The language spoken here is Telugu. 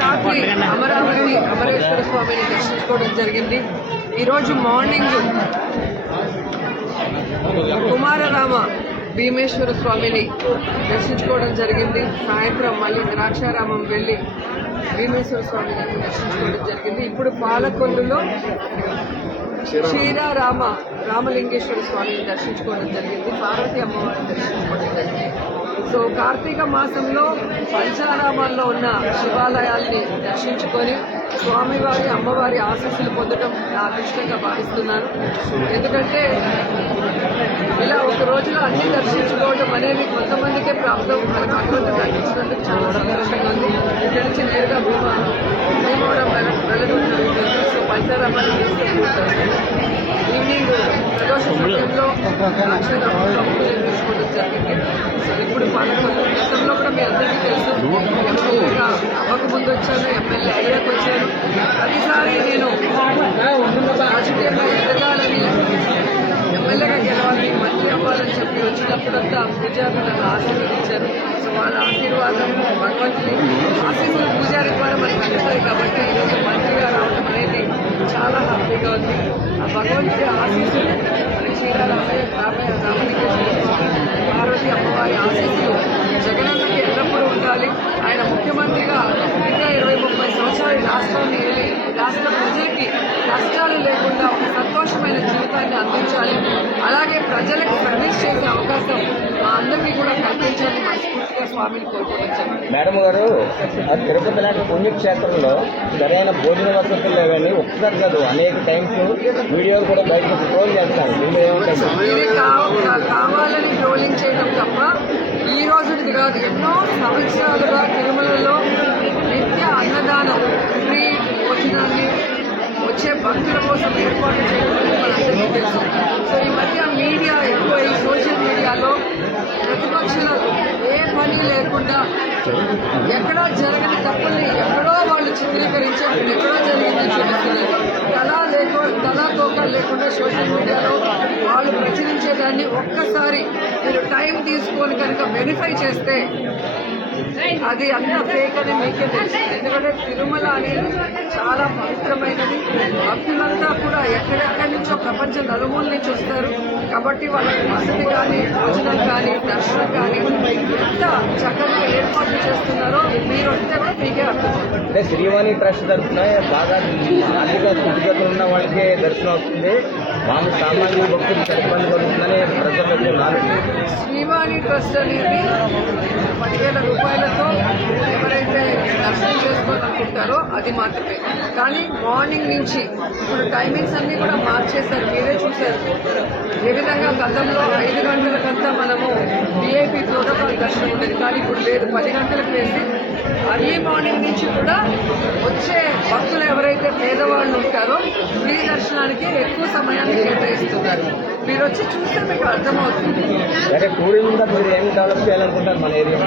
రాత్రి అమరావతి అమరేశ్వర స్వామిని దర్శించుకోవడం జరిగింది ఈరోజు మార్నింగ్ కుమారరామ భీమేశ్వర స్వామిని దర్శించుకోవడం జరిగింది. సాయంత్రం మళ్ళీ ద్రాక్షారామం వెళ్ళి భీమేశ్వర స్వామిని దర్శించుకోవడం జరిగింది. ఇప్పుడు పాలకొల్లులో క్షీరారామ రామలింగేశ్వర స్వామిని దర్శించుకోవడం జరిగింది. పార్వతి అమ్మవారిని దర్శించుకోవడం జరిగింది. సో కార్తీక మాసంలో పంచారామాల్లో ఉన్న శివాలయాల్ని దర్శించుకొని స్వామివారి అమ్మవారి ఆశీస్సులు పొందడం నా అదృష్టంగా భావిస్తున్నాను ఎందుకంటే ఇలా ఒక రోజులో అన్ని దర్శించుకోవడం అనేది కొంతమందికే ప్రాప్తం. మనకు అటువంటి దర్శించినందుకు చాలా సంతోషంగా ఉంది. ఇక్కడ నుంచి నేరుగా భీమా భీమవరం కూడా వెళ్ళడం జరుగుతుంది సో ఈవినింగ్ ఇప్పుడు గతంలో కూడా మీ అందరికీ తెలుసు ఎమ్మెల్యేగా అవ్వక ముందు వచ్చాను ఎమ్మెల్యే అయ్యాక వచ్చాను ప్రతిసారి నేను రాజకీయంగా ఎదగాలని ఎమ్మెల్యేగా గెలవాలి మంత్రి అవ్వాలని చెప్పి వచ్చినప్పుడంతా పూజారి నన్ను ఆశీర్వదించారు సో వాళ్ళ ఆశీర్వాదం భగవంతుని ఆశీర్వాదం పూజారి కూడా మనకి అందుతాయి కాబట్టి ఈరోజు మంత్రిగా రావడం అనేది చాలా హ్యాపీగా ఉంది ఆ భగవంతుడి ఆశీస్సులు మన రామయ్య పార్వతి అమ్మవారి ఆశీస్సులు జగనన్నకి ఎల్లప్పుడూ ఉండాలి ఆయన ముఖ్యమంత్రిగా ఇంకా ఇరవై ముప్పై సంవత్సరాలు రాష్ట్రాన్ని వెళ్ళి రాష్ట్ర ప్రజలకి కష్టాలు లేకుండా ఒక సంతోషమైన జీవితాన్ని అందించాలి అలాగే ప్రజలకు సర్వీస్ చేసే అవకాశం మా అందరికీ కూడా కల్పించాలి. మేడం గారు ఆ తిరుపతి లాంటి పుణ్యక్షేత్రంలో సరైన భోజన వసతులు లేవని ఒక్కసారి కాదు అనేక టైమ్స్ వీడియోలు కూడా బయటకు ట్రోల్ చేస్తాను మీరు ఏమంటారు కావాలని ట్రోలింగ్ చేయడం తప్ప ఈ రోజుది కాదు. ఎన్నో సంవత్సరాలుగా తిరుమలలో నిత్య అన్నదానం ఫ్రీ భోజనాన్ని వచ్చే భక్తుల కోసం ఏర్పాటు చేయడం సో ఈ మధ్య మీడియా ఎక్కువ ఈ సోషల్ మీడియాలో ప్రతిపక్షాలు ఏ లేకుండా ఎక్కడా జరగని తప్పుల్ని ఎక్కడో వాళ్ళు చిత్రీకరించి అప్పుడు ఎక్కడో జరిగిందని చూపిస్తున్నారు కళా లేకో కళా తోక లేకుండా సోషల్ మీడియాలో వాళ్ళు ప్రచురించేదాన్ని ఒక్కసారి మీరు టైం తీసుకొని కనుక వెరిఫై చేస్తే అది అంత ఫేక్ అని మీకే తెలుసు. ఎందుకంటే తిరుమల అనేది చాలా పవిత్రమైనది. భక్తులంతా కూడా ఎక్కడెక్కడి నుంచో ప్రపంచ నలుమూల నుంచి వస్తారు. కాబట్టి వాళ్ళకి వసతి కానీ చక్కగా ఏర్పాట్లు చేస్తున్నారో మీరు వస్తే కూడా మీకే అర్థమవుతుంది. అంటే శ్రీవాణి ట్రస్ట్ తరఫున బాగా ఆర్థిక స్థితిగతులు ఉన్న వాళ్ళకే దర్శనం వస్తుంది మామూలు సామాన్య భక్తులు ఇబ్బంది పడుతుందని ప్రజల్లో వచ్చే నాలుగు శ్రీవాణి ట్రస్ట్ అనేది పదివేల రూపాయలతో ఎవరైతే దర్శనం చేసుకోవాలనుకుంటారో అది మాత్రమే. కానీ మార్నింగ్ నుంచి ఇప్పుడు టైమింగ్స్ అన్ని కూడా మార్చేశారు. మీరే చూశారు. ఏ విధంగా గతంలో ఐదు గంటల కంతా మనము డిఐపి ప్రోటోకాల్ దర్శనం ఉండేది కానీ ఇప్పుడు లేదు. పది గంటలకు వెళ్ళి అర్లీ మార్నింగ్ నుంచి కూడా వచ్చే భక్తులు ఎవరైతే పేదవాళ్ళు ఉంటారో ఫ్రీ దర్శనానికి ఎక్కువ సమయాన్ని కేటాయిస్తున్నారు. మీరు వచ్చి చూస్తే మీకు అర్థమవుతుంది. అంటే టూరిజంగా మీరు ఏం డెవలప్ చేయాలనుకుంటారు మన ఏరియా?